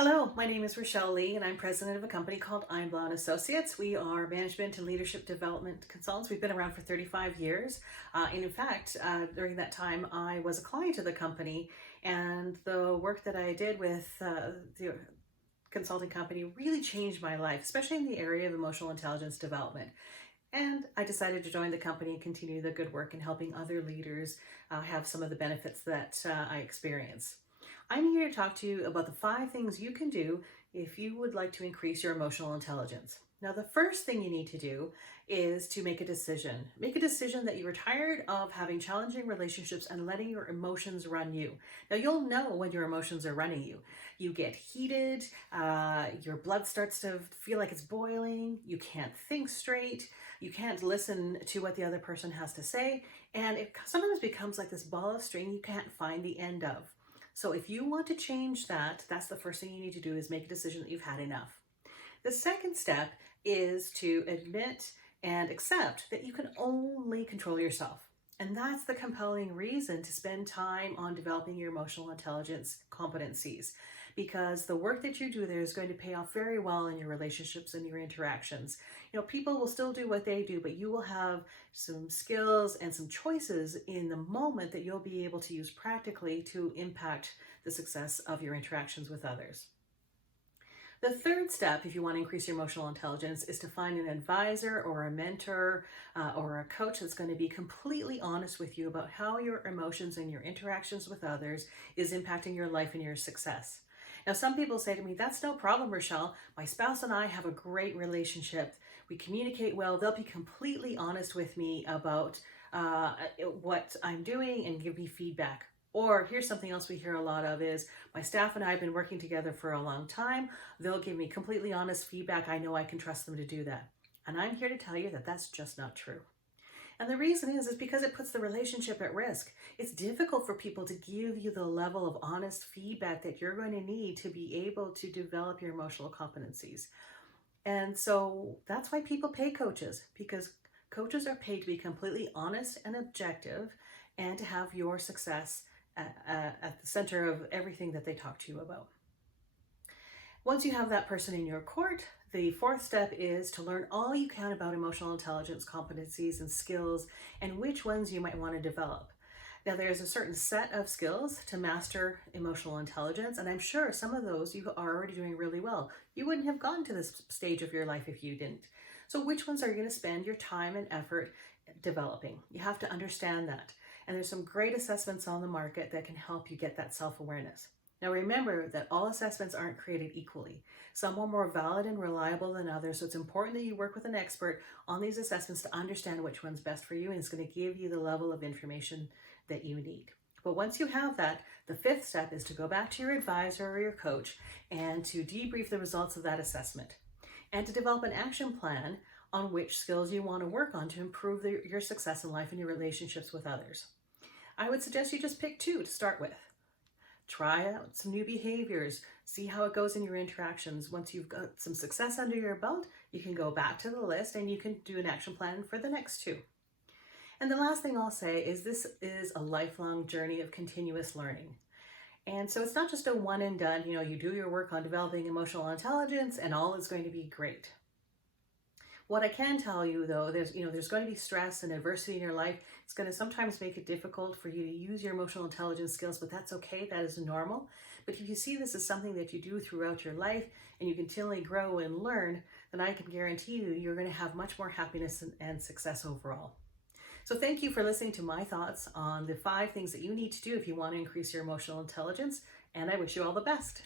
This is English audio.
Hello, my name is Rachelle Lee, and I'm president of a company called Einblau Associates. We are management and leadership development consultants. We've been around for 35 years. And in fact, during that time, I was a client of the company, and the work that I did with the consulting company really changed my life, especially in the area of emotional intelligence development. And I decided to join the company and continue the good work in helping other leaders have some of the benefits that I experience. I'm here to talk to you about the 5 things you can do if you would like to increase your emotional intelligence. Now, the first thing you need to do is to make a decision. Make a decision that you're tired of having challenging relationships and letting your emotions run you. Now, you'll know when your emotions are running you. You get heated, your blood starts to feel like it's boiling, you can't think straight, you can't listen to what the other person has to say, and it sometimes becomes like this ball of string you can't find the end of. So if you want to change that, that's the first thing you need to do is make a decision that you've had enough. The second step is to admit and accept that you can only control yourself. And that's the compelling reason to spend time on developing your emotional intelligence competencies, because the work that you do there is going to pay off very well in your relationships and your interactions. People will still do what they do, but you will have some skills and some choices in the moment that you'll be able to use practically to impact the success of your interactions with others. The third step, if you want to increase your emotional intelligence, is to find an advisor or a mentor or a coach that's going to be completely honest with you about how your emotions and your interactions with others is impacting your life and your success. Now, some people say to me, that's no problem, Rachelle. My spouse and I have a great relationship. We communicate well. They'll be completely honest with me about what I'm doing and give me feedback. Or here's something else we hear a lot of is my staff and I have been working together for a long time. They'll give me completely honest feedback. I know I can trust them to do that. And I'm here to tell you that that's just not true. And the reason is because it puts the relationship at risk. It's difficult for people to give you the level of honest feedback that you're going to need to be able to develop your emotional competencies. And so that's why people pay coaches, because coaches are paid to be completely honest and objective and to have your success at the center of everything that they talk to you about. Once you have that person in your court, the fourth step is to learn all you can about emotional intelligence competencies and skills and which ones you might want to develop. Now, there's a certain set of skills to master emotional intelligence, and I'm sure some of those you are already doing really well. You wouldn't have gotten to this stage of your life if you didn't. So which ones are you going to spend your time and effort developing? You have to understand that. And there's some great assessments on the market that can help you get that self-awareness. Now remember that all assessments aren't created equally. Some are more valid and reliable than others, so it's important that you work with an expert on these assessments to understand which one's best for you, and it's going to give you the level of information that you need. But once you have that, the fifth step is to go back to your advisor or your coach and to debrief the results of that assessment and to develop an action plan on which skills you want to work on to improve your success in life and your relationships with others. I would suggest you just pick 2 to start with. Try out some new behaviors, see how it goes in your interactions. Once you've got some success under your belt, you can go back to the list and you can do an action plan for the next 2. And the last thing I'll say is this is a lifelong journey of continuous learning. And so it's not just a one and done, you do your work on developing emotional intelligence and all is going to be great. What I can tell you though, there's going to be stress and adversity in your life. It's going to sometimes make it difficult for you to use your emotional intelligence skills, but that's okay. That is normal. But if you see this as something that you do throughout your life and you continually grow and learn, then I can guarantee you're going to have much more happiness and success overall. So thank you for listening to my thoughts on the 5 things that you need to do if you want to increase your emotional intelligence, and I wish you all the best.